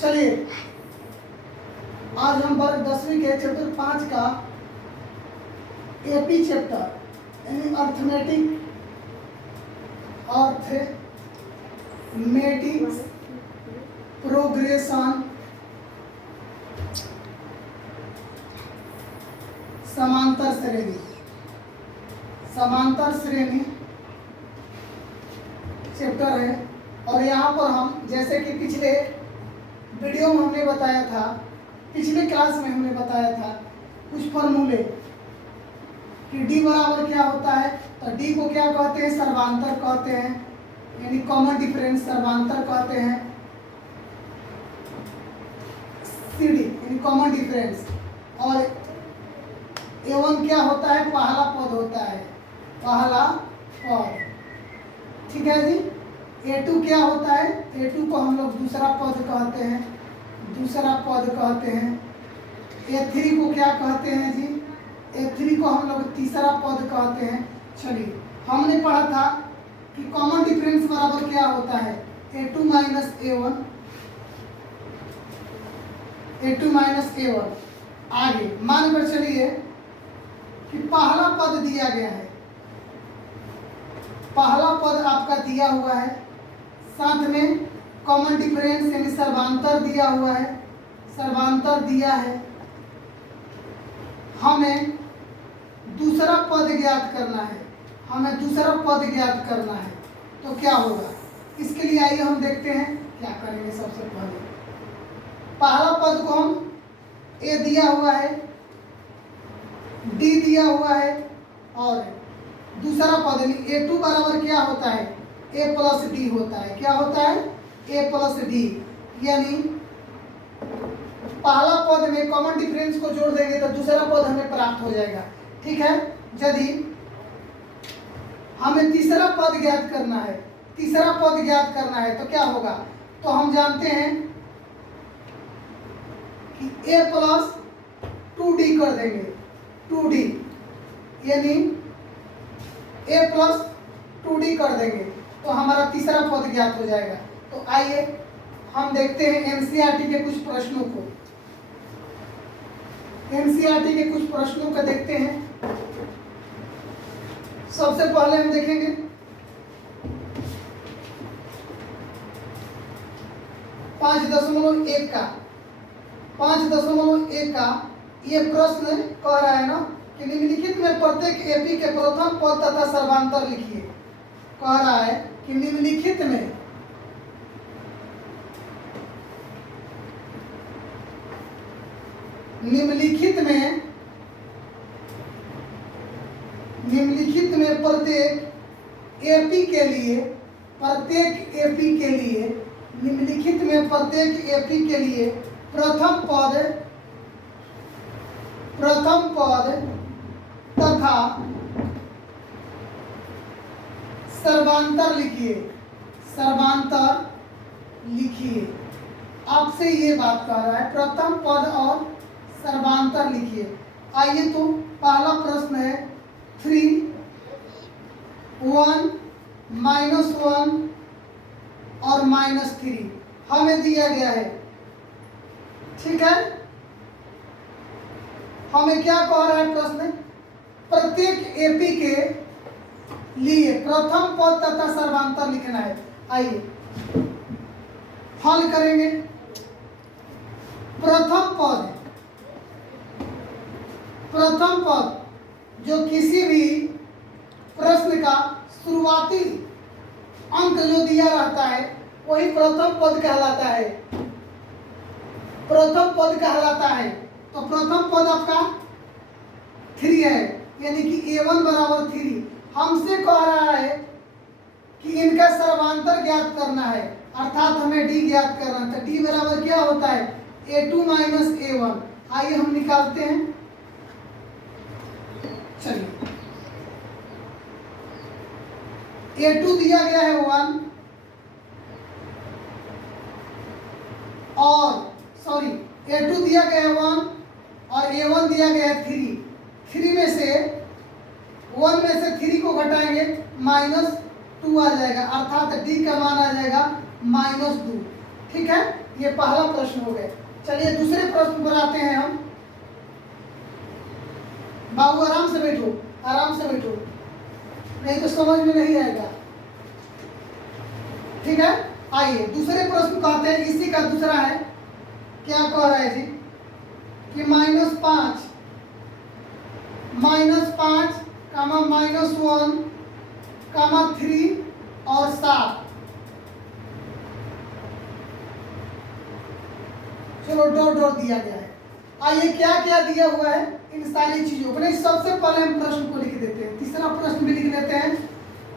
चलिए आज हम वर्ग 10वीं के चैप्टर 5 का एपी चैप्टर यानी अर्थमेटिक प्रोग्रेशन समांतर श्रेणी चैप्टर है। और यहाँ पर हम जैसे कि पिछले वीडियो में हमने बताया था, पिछले क्लास में हमने बताया था कुछ फॉर्मूले कि डी बराबर क्या होता है। तो डी को क्या कहते हैं? सर्वांतर कहते हैं, यानी कॉमन डिफरेंस सर्वांतर कहते हैं। सी डी यानी कॉमन डिफरेंस। और A1 क्या होता है? पहला पद होता है, पहला पद। ठीक है जी। A2 क्या होता है? A2 को हम लोग दूसरा पद कहते हैं, A3 को क्या कहते हैं जी? A3 को हम लोग तीसरा पद कहते हैं। चलिए हमने पढ़ा था कि कॉमन डिफरेंस बराबर क्या होता है? A2 minus A1। आगे मानकर चलिए कि पहला पद दिया गया है, पहला पद आपका दिया हुआ है, साथ में कॉमन डिफरेंस यानी सर्वांतर दिया हुआ है, सर्वांतर दिया है। हमें दूसरा पद ज्ञात करना है, तो क्या होगा? इसके लिए आइए हम देखते हैं क्या करेंगे। सबसे पहले पहला पद को हम ए दिया हुआ है, डी दिया हुआ है, और दूसरा पद यानी A2 बराबर क्या होता है? A प्लस डी होता है। क्या होता है? A plus D. यानी पहला पद में कॉमन डिफरेंस को जोड़ देंगे तो दूसरा पद हमें प्राप्त हो जाएगा। ठीक है। यदि हमें तीसरा पद ज्ञात करना है तो क्या होगा? तो हम जानते हैं कि A प्लस 2D कर देंगे, 2D यानी A प्लस 2D कर देंगे तो हमारा तीसरा पद ज्ञात हो जाएगा। तो आइए हम देखते हैं एनसीईआरटी के कुछ प्रश्नों को देखते हैं। सबसे पहले हम देखेंगे 5.1 का ये प्रश्न कह रहा है ना कि निम्नलिखित में प्रत्येक एपी के प्रथम पद तथा सर्वांतर लिखिए। कह रहा है कि निम्नलिखित में प्रत्येक एपी के लिए प्रथम पद तथा सर्वांतर लिखिए। आपसे ये बात कर रहा है, प्रथम पद और सर्वांतर लिखिए। आइए तो पहला प्रश्न है 3, 1, -1 और -3 हमें दिया गया है। ठीक है। हमें क्या कह रहा है प्रश्न? प्रत्येक एपी के लिए प्रथम पद तथा सर्वांतर लिखना है। आइए हल करेंगे। प्रथम पद जो किसी भी प्रश्न का शुरुआती अंक जो दिया रहता है वही प्रथम पद कहलाता है। तो प्रथम पद आपका 3 है, यानी कि A1 बराबर 3। हमसे कह रहा है कि इनका सर्वांतर ज्ञात करना है, अर्थात हमें डी ज्ञात करना है। तो डी बराबर क्या होता है? A2 minus A1। आइए हम निकालते हैं। चलिए A2 दिया गया है 1 और A2 दिया गया है 1 और A1 दिया गया है 3। 3 में से 1 में से 3 को घटाएंगे -2 आ जाएगा, अर्थात D का मान आ जाएगा -2। ठीक है। ये पहला प्रश्न हो गया। चलिए दूसरे प्रश्न पर आते हैं हम। बाबू आराम से बैठो, आराम से बैठो, नहीं तो समझ में नहीं आएगा। ठीक है, आइए दूसरे प्रश्न कहते हैं, इसी का दूसरा है। क्या कह रहा है जी कि -5 कामा -1 कामा 3 और 7। चलो डॉट दिया गया है। आइए क्या क्या दिया हुआ है इन सारी चीजों को। नहीं, सबसे पहले हम प्रश्न को लिख देते हैं। तीसरा प्रश्न भी लिख लेते हैं।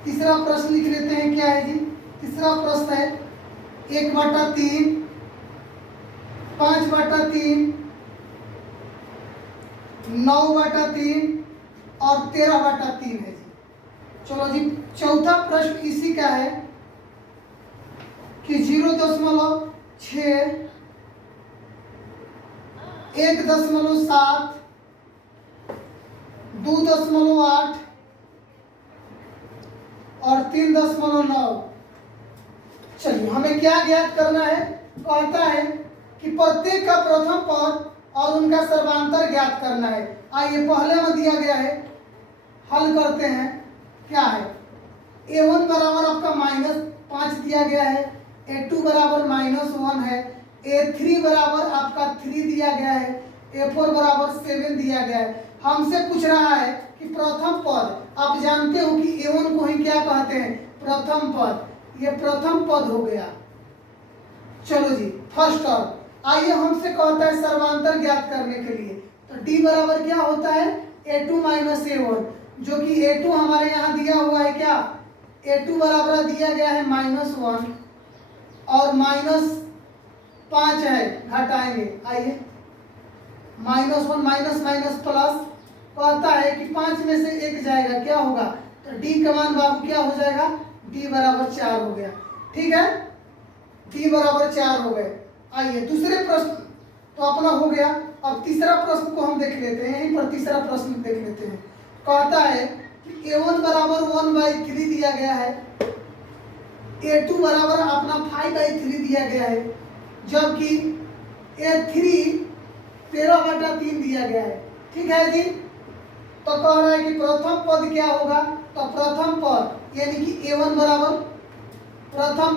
तीसरा प्रश्न लिख लेते हैं। क्या है जी? तीसरा प्रश्न है 1/3, 5/3, 9/3 और 13/3 है जी। चलो जी, चौथा प्रश्न इसी का है कि 0.6, 1.7, 2.8 और 3.9। चलिए हमें क्या ज्ञात करना है? कहता है कि प्रत्येक का प्रथम पद और उनका सर्वांतर ज्ञात करना है। आइए पहले में दिया गया है, हल करते हैं। क्या है? a1 बराबर आपका -5 दिया गया है, a2 बराबर -1 है, a3 बराबर आपका 3 दिया गया है, a4 बराबर 7 दिया गया है। हमसे पूछ रहा है कि प्रथम पद। आप जानते हो कि a1 को ही क्या कहते हैं? प्रथम पद। ये प्रथम पद हो गया। चलो जी, फर्स्ट टर्म। आइए हमसे कहता है सर्वांतर ज्ञात करने के लिए, तो d बराबर क्या होता है? a2 - a1, जो कि a2 हमारे यहाँ दिया हुआ है। क्या? a2 बराबर दिया गया है -1 और -5 है, घटाएंगे। आइए -1 माइनस माइनस प्लस, कहता है कि 5 में से 1 जाएगा, क्या होगा? तो d का मान बाबू क्या हो जाएगा? d बराबर 4 हो गया। ठीक है, d बराबर 4 हो गए। आइए दूसरे प्रश्न तो अपना हो गया। अब तीसरा प्रश्न को हम देख लेते हैं। यहीं पर तीसरा प्रश्न देख लेते हैं। कहता है कि a1 बराबर 1/3 दिया गया है, a2 बराबर अपना 5/3 दिया गया है, जबकि a3 13/3 दिया गया है। ठीक है जी, तो कह रहा है कि प्रथम पद क्या होगा? तो प्रथम पद यानी कि a1 बराबर प्रथम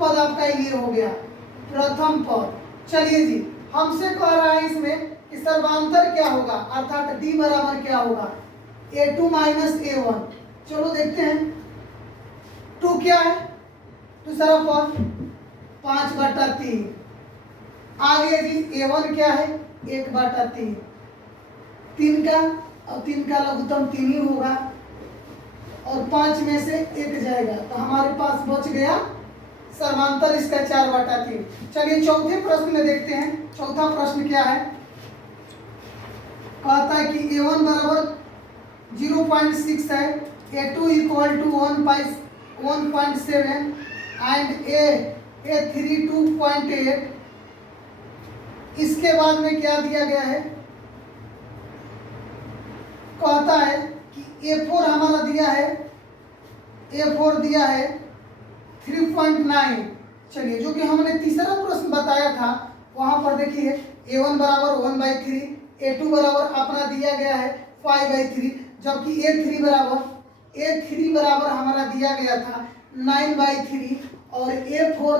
पद आपका ये हो गया, प्रथम पद। चलिए जी, हमसे कह रहा है इसमें कि सर्वांतर क्या होगा, अर्थात d बराबर क्या होगा? a2 - a1। चलो देखते हैं। 2 क्या है? दूसरा पद 5/3। आगे जी a1 क्या है? 1/3। 3 का और 3 का लघुत्तम 3 ही होगा और 5 में से 1 जाएगा, तो हमारे पास बच गया सर्वांतर इसका 4/3। चलिए चौथे प्रश्न में देखते हैं। चौथा प्रश्न क्या है? कहता है कि a1 बराबर 0.6 है, a2 = 1.7 एंड a3 2.8। इसके बाद में क्या दिया गया है? कहता है कि a4 हमारा दिया है, a4 दिया है 3.9। चलिए, जो कि हमने तीसरा प्रश्न बताया था वहां पर देखिए a1 बराबर 1/3, a2 बराबर अपना दिया गया है 5/3, जबकि a3 बराबर हमारा दिया गया था 9/3 और a4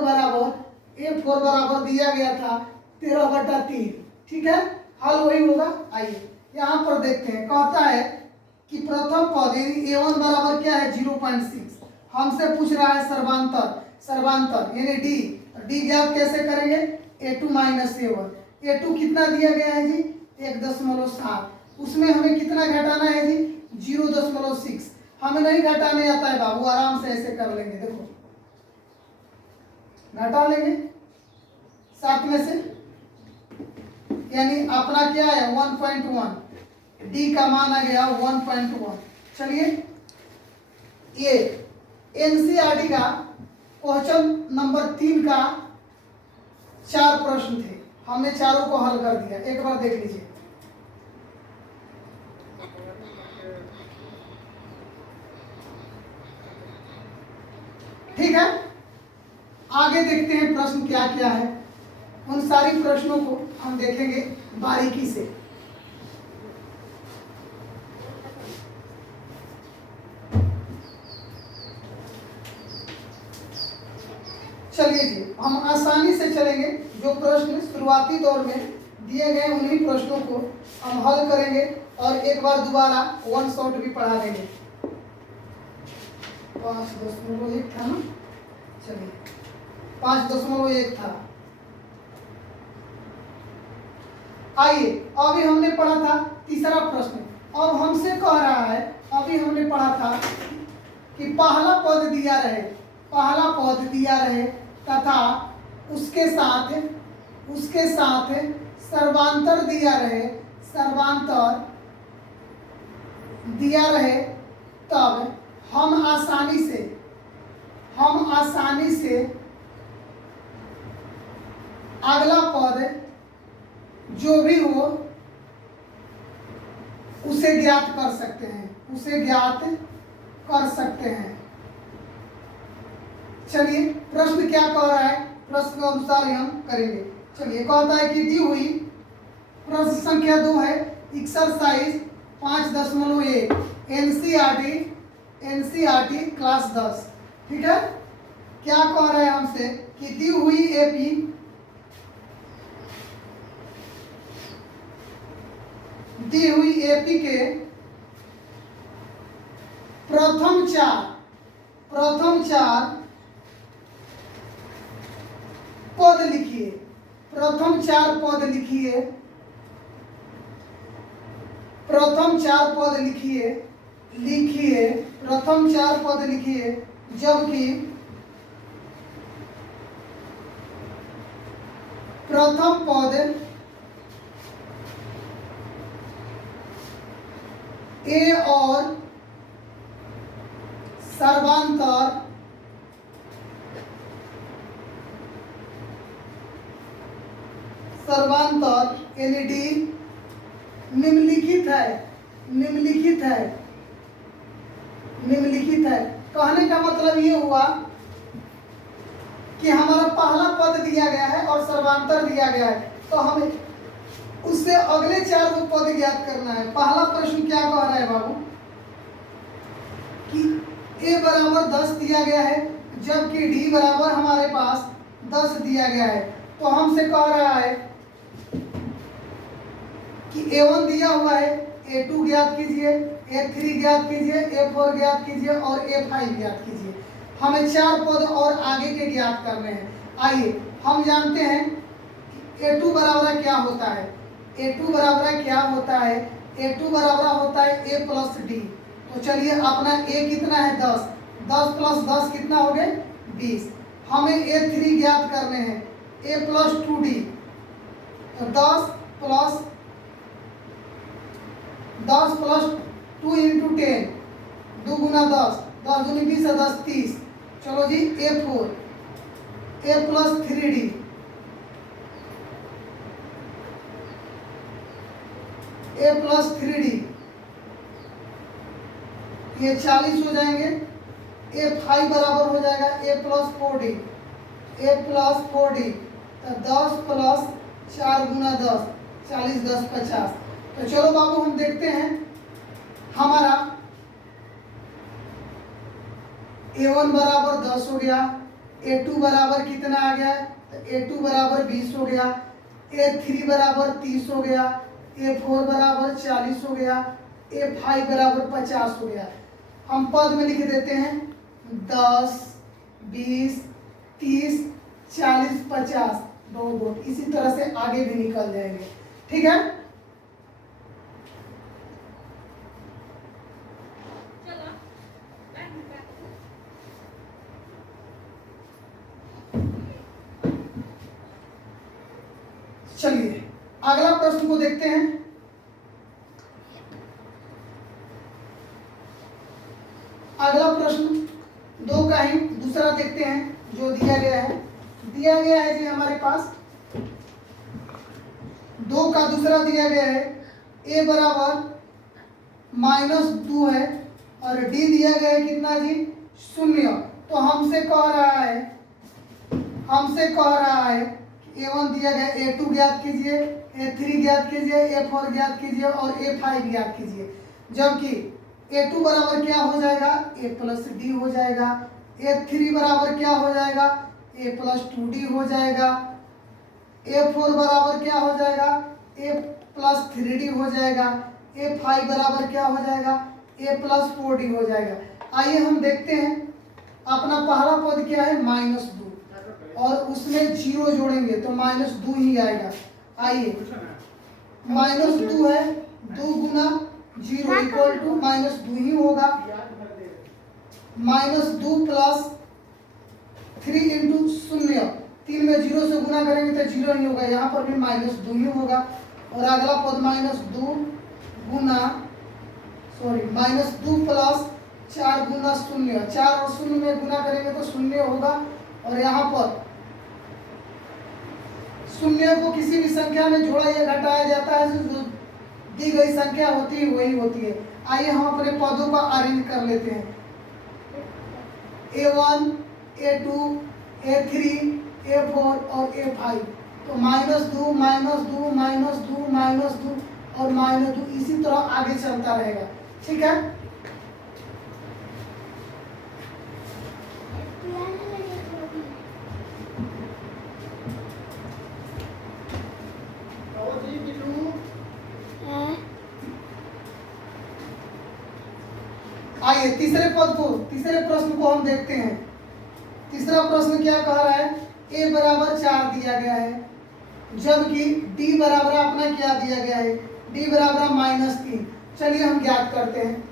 बराबर दिया गया था 13/3। ठीक है, हल वही होगा। आइए यहाँ पर देखते हैं। कहता है कि प्रथम पद यानी a1 बराबर क्या है? 0.6। हमसे पूछ रहा है सर्वांतर यानी d ज्ञात कैसे करेंगे? a2 - a1। a2 कितना दिया गया है जी? 1.7। उसमें हमें कितना घटाना है जी? 0.6। हमें नहीं घटाने आता है बाबू, आराम से ऐसे कर लेंगे। देखो घटा लेंगे 7 में से, यानी अपना क्या है? 1.1। d का मान आ गया 1.1। चलिए, ये एनसीईआरटी का क्वेश्चन नंबर 3 का 4 प्रश्न थे, हमने चारों को हल कर दिया। एक बार देख लीजिए। ठीक है, आगे देखते हैं प्रश्न क्या क्या है। उन सारी प्रश्नों को हम देखेंगे बारीकी से। चलिए जी, हम आसानी से चलेंगे। जो प्रश्न शुरुआती दौर में दिए गए उन्हीं प्रश्नों को हम हल करेंगे और एक बार दोबारा वन शॉट भी पढ़ा देंगे। 5.1 था ना, चलिए 5.1 था। आइए, अभी हमने पढ़ा था तीसरा प्रश्न। अब हमसे कह रहा है, अभी हमने पढ़ा था कि पहला पद दिया रहे तथा उसके साथ सर्वांतर दिया रहे, तब हम आसानी से अगला पद जो भी हो उसे ज्ञात कर सकते हैं। चलिए, प्रश्न क्या कह रहा है, प्रश्न के अनुसार ही हम करेंगे। चलिए, कहता है कि दी हुई प्रश्न संख्या 2 है, एक्सरसाइज 5.1 एनसीईआरटी क्लास 10। ठीक है, क्या कह रहा है हमसे कि दी हुई एपी के प्रथम चार पद लिखिए। प्रथम चार पद लिखिए, जबकि प्रथम पद ए और सर्वांतर यानी डी निम्नलिखित है। कहने का मतलब ये हुआ कि हमारा पहला पद दिया गया है और सर्वांतर दिया गया है, तो हमें उससे अगले 4 को पद ज्ञात करना है। पहला प्रश्न क्या कह रहा है बाबू कि a बराबर 10 दिया गया है, जबकि d बराबर हमारे पास 10 दिया गया है। तो हमसे कह रहा है कि a1 दिया हुआ है, a2 ज्ञात कीजिए, a3 ज्ञात कीजिए, a4 ज्ञात कीजिए और a5 ज्ञात कीजिए। हमें 4 पद और आगे के ज्ञात करने हैं। आइए, हम जानते हैं कि a2 बराबर क्या होता है। a2 बराबर होता है a प्लस डी। तो चलिए, अपना a कितना है 10, 10 प्लस 10 कितना हो गए 20। हमें a3 ज्ञात करने हैं, a प्लस 2d। तो 10 प्लस 2 इंटू 10, 2 गुना 10, 10 दूनी 20 है 10 30। चलो जी, a4 a plus 3d, a plus 3d, ये 40 हो जाएंगे। a5 बराबर हो जाएगा a प्लस 4d, तो 10 प्लस 4 गुना 10, 40 10 50। तो चलो बाबू, हम देखते हैं हमारा a1 बराबर 10 हो गया, a2 बराबर कितना आ गया, तो a2 बराबर 20 हो गया, a3 बराबर 30 हो गया, a4 बराबर 40 हो गया, a5 बराबर 50 हो गया। हम पद में लिख देते हैं 10 20 30 40 50 2। इसी तरह से आगे भी निकल जाएंगे। ठीक है, चलिए अगला प्रश्न को देखते हैं। अगला प्रश्न 2 का ही दूसरा देखते हैं जो दिया गया है जी हमारे पास 2 का दूसरा दिया गया है। a बराबर -2 है और d दिया गया है कितना जी 0। तो हमसे कह रहा है A1 दिया गया, A2 ज्ञात कीजिए, A3 ज्ञात कीजिए, A4 ज्ञात कीजिए और A5 ज्ञात कीजिए। जबकि A2 बराबर क्या हो जाएगा, A प्लस डी हो जाएगा। A3 बराबर क्या हो जाएगा, A प्लस 2D हो जाएगा। A4 बराबर क्या हो जाएगा, A प्लस 3D हो जाएगा। A5 बराबर क्या हो जाएगा, A प्लस 4D हो जाएगा। आइए हम देखते हैं, अपना पहला पद क्या है, -2, और उसमें 0 जोड़ेंगे तो -2 ही आएगा। आइए, -2 है, 2 गुना 0 इक्वल टू -2 ही होगा। -2 प्लस 3 इंटू 0, 3 में 0 से गुना करेंगे तो 0 ही होगा, यहाँ पर भी -2 ही होगा। और अगला पद -2 गुना -2 प्लस 4 गुना 0, 4 और 0 में गुना करेंगे तो 0 होगा। और यहाँ पर 0 को किसी भी संख्या में जोड़ा या घटाया जाता है, जो दी गई संख्या होती है वही होती है। आइए हम अपने पदों का अरेंज कर लेते हैं। A1, A2, A3, A4 और A5। तो -2, -2, -2, -2 और -2 इसी तरह आगे चलता रहेगा। ठीक है, आइए तीसरे प्रश्न को हम देखते हैं। तीसरा प्रश्न क्या कह रहा है, a बराबर 4 दिया गया है, जबकि d बराबर अपना क्या दिया गया है, d बराबर -3। चलिए हम ज्ञात करते हैं।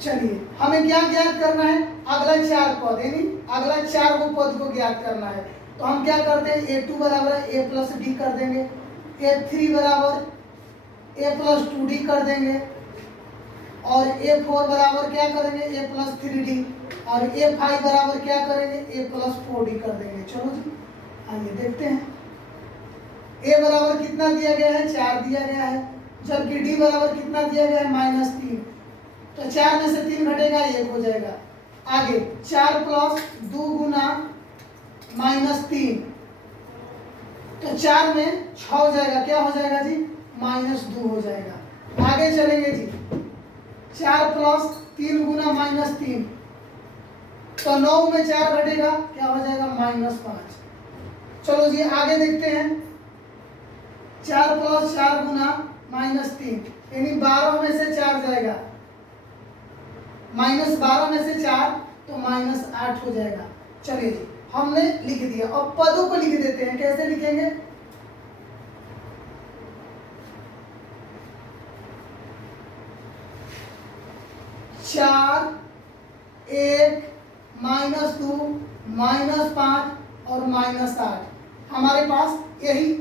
चलिए हमें क्या ज्ञात करना है, अगला 4 पद, यानी अगला 4 को पद को ज्ञात करना है। तो हम क्या करते हैं, A2 बराबर A प्लस डी कर देंगे, A3 बराबर A प्लस 2D कर देंगे, और A4 बराबर क्या करेंगे, A प्लस 3D, और A5 बराबर क्या करेंगे, A प्लस 4D कर देंगे। चलो जी आइए देखते हैं। A बराबर कितना दिया गया है, 4 दिया गया है, जबकि D बराबर कितना दिया गया है, -3। तो 4 में से 3 घटेगा, 1 हो जाएगा। आगे 4 प्लस 2 गुना -3, तो 4 में 6 हो जाएगा, क्या हो जाएगा जी, -2 हो जाएगा। आगे चलेंगे जी, 4 प्लस 3 गुना -3, तो 9 में 4 घटेगा, क्या हो जाएगा, -5। चलो जी आगे देखते हैं, 4 प्लस 4 गुना -3, यानी 12 में से 4 जाएगा, -12 में से 4 तो -8 हो जाएगा। चलिए जी हमने लिख दिया। अब पदों को लिख देते हैं, कैसे लिखेंगे, चार, 1, -2, -5 और -8, हमारे पास यही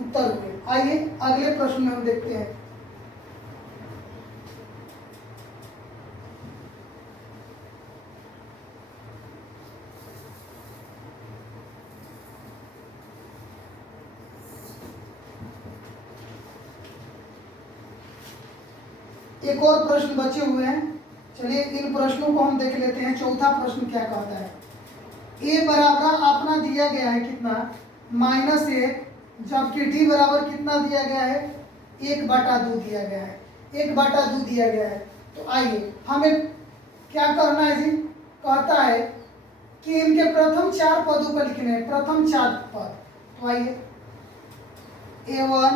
उत्तर हुए। आइए अगले प्रश्न में हम देखते हैं। एक और प्रश्न बचे हुए हैं, चलिए इन प्रश्नों को हम देख लेते हैं। चौथा प्रश्न क्या कहता है, a बराबर अपना दिया गया है कितना, -1, जबकि d बराबर कितना दिया गया है, 1/2 दिया गया है, 1/2 दिया गया है। तो आइए हमें क्या करना है जी, कहता है कि इनके प्रथम 4 पदों को लिखने हैं, प्रथम 4 पद। तो आइए A1,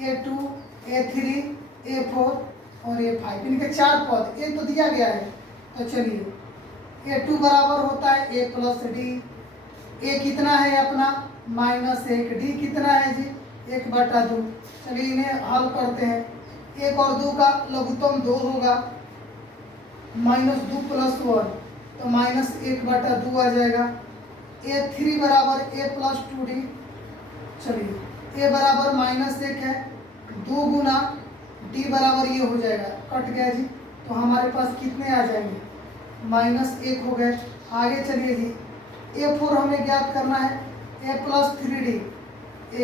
A2, A3, A4 और A5, इनके 4 पद, एक तो दिया गया है। तो चलिए A2 बराबर होता है A प्लस डी, A कितना है अपना -1, D कितना है जी 1/2। चलिए इन्हें हल करते हैं, 1 और 2 का लघुत्तम 2 होगा, -2 प्लस 1 तो -1/2 आ जाएगा। A3 बराबर A प्लस 2D, चलिए A बराबर -1 है, 2 गुना D बराबर ये हो जाएगा, कट गया जी, तो हमारे पास कितने आ जाएंगे, -1 हो गए। आगे चलिए जी, A4 हमें ज्ञात करना है, A प्लस 3D, A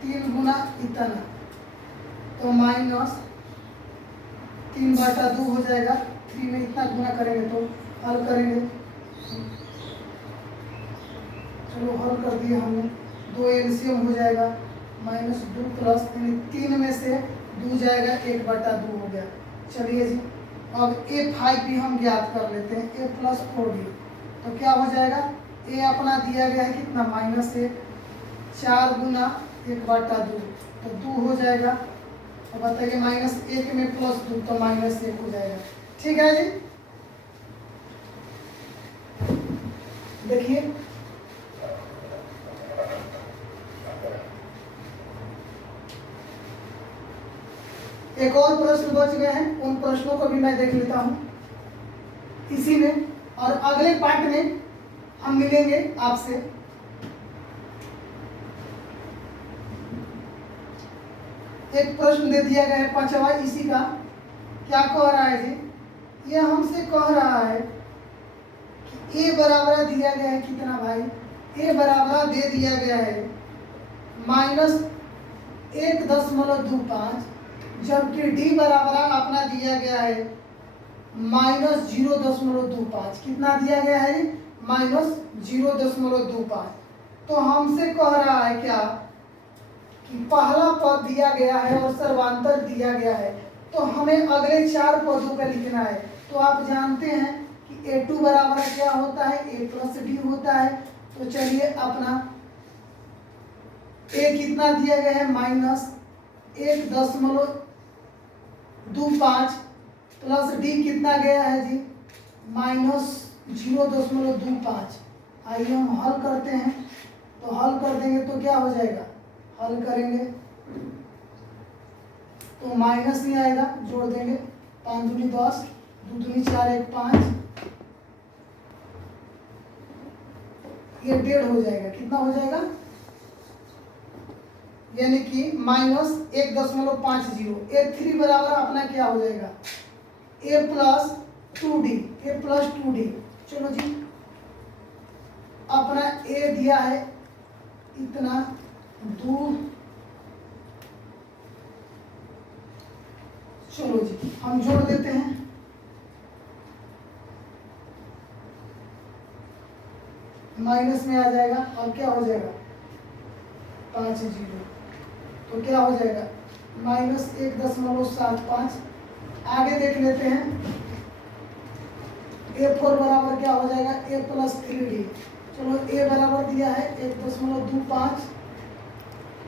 3 गुना इतना, तो -3/2 हो जाएगा। 3 में इतना गुना करेंगे तो हल करेंगे कर दिए हमने, 2 एलसीएम हो जाएगा -2 प्लस 3 में से 2 जाएगा, 1/2 हो गया। चलिए जी, अब A5 भी हम ज्ञात कर लेते हैं, A + 4B। तो क्या हो जाएगा, A अपना दिया गया है कितना, -1, 4 गुना 1/2 तो 2 हो जाएगा। तो बताइए -1 में +2 तो -1 हो जाएगा। ठीक है जी, देखिए एक और प्रश्न बच गए हैं, उन प्रश्नों को भी मैं देख लेता हूं इसी में, और अगले पार्ट में हम मिलेंगे आपसे। एक प्रश्न दे दिया गया है 5वां इसी का। क्या कह रहा है जी, यह हमसे कह रहा है कि ए बराबर दिया गया है कितना भाई, ए बराबर दे दिया गया है -1.25, जबकि डी बराबर अपना दिया गया है -0.25। कितना दिया गया है, -0.25। तो हमसे कह रहा है क्या कि पहला पद दिया गया है और सर्वांतर दिया गया है, तो हमें अगले 4 पदों का लिखना है। तो आप जानते हैं कि A2 बराबर क्या होता है, A + D होता है। तो चलिए अपना A कितना दिया गया है, -1.25 प्लस D कितना गया है जी, -0.25। आइए हम हल करते हैं। तो हल कर देंगे तो क्या हो जाएगा, हल करेंगे तो माइनस नहीं आएगा, जोड़ देंगे, 5 दूनी 10, 2 दूनी 4, 1 5, ये 1.5 हो जाएगा। कितना हो जाएगा, यानी कि -1.50। A3 बराबर अपना क्या हो जाएगा, A + 2D। चलो जी, अपना A दिया है इतना 2, चलो जी हम जोड़ देते हैं, माइनस में आ जाएगा और क्या हो जाएगा 5 0। तो क्या हो जाएगा -1.75। आगे देख लेते हैं, A4 बराबर क्या हो जाएगा, A + 3D। चलो A बराबर दिया है 1.25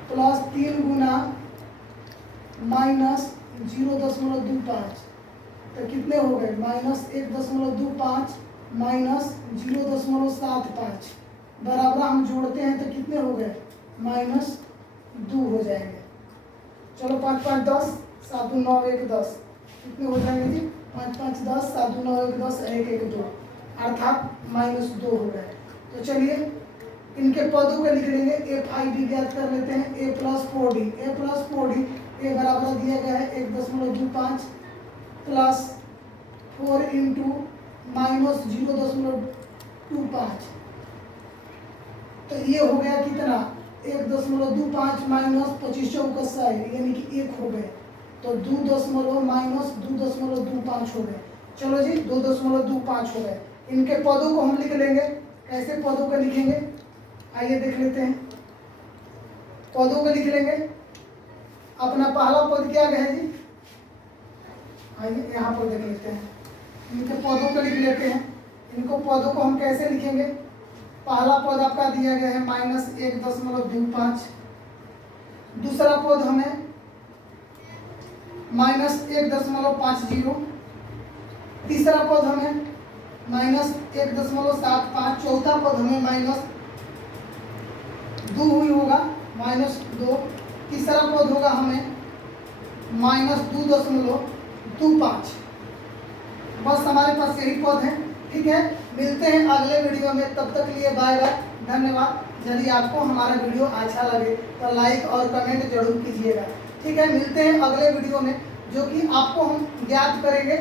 प्लस 3 गुना -0.25, तो कितने हो गए, -1.25 -0.75 बराबर हम जोड़ते हैं तो कितने हो गए, -2 हो जाएंगे। चलो 5 5 10, 7 2 9 1 10, कितने हो जाएंगे जी, 5 5 10, 7 2 9 1 10, 1 1 2, अर्थात -2 हो गए। तो चलिए इनके पदों को लिख लेंगे। A5 भी ज्ञात कर लेते हैं, A + 4D। A बराबर दिया गया है 1.25 प्लस 4 इंटू -0.25, तो ये हो गया कितना, 1.25 माइनस 25 चौका 100, यानी कि 1 हो गए। तो 2.25 हो गए। चलो जी 2.25 हो गए। इनके पदों को हम लिख लेंगे। कैसे पदों को लिखेंगे, आइए देख लेते हैं। पदों को लिख लेंगे। अपना पहला पद क्या है जी, आइए यहाँ पर देख लेते हैं। इनके पदों को लिख लेते हैं। इनको पदों को हम कैसे लिखेंगे, पहला पद आपका दिया गया है -1.25, दूसरा पद हमें -1.50, तीसरा पद हमें -1.75, चौथा पद हमें -2 हुई होगा, -2, तीसरा पद होगा हमें -2.25। बस हमारे पास यही पद है। ठीक है, मिलते हैं अगले वीडियो में, तब तक लिए बाय बाय, धन्यवाद। यदि आपको हमारा वीडियो अच्छा लगे तो लाइक और कमेंट जरूर कीजिएगा। ठीक है, मिलते हैं अगले वीडियो में, जो कि आपको हम ज्ञात करेंगे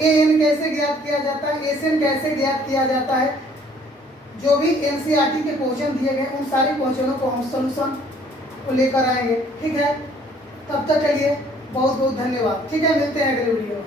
AN कैसे ज्ञात किया जाता है, SN कैसे ज्ञात किया जाता है। जो भी NCERT के क्वेश्चन दिए गए उन सारे क्वेश्चनों को हम सोल्यूशन को लेकर आएंगे। ठीक है, तब तक के लिए बहुत बहुत धन्यवाद। ठीक है, मिलते हैं अगले वीडियो में।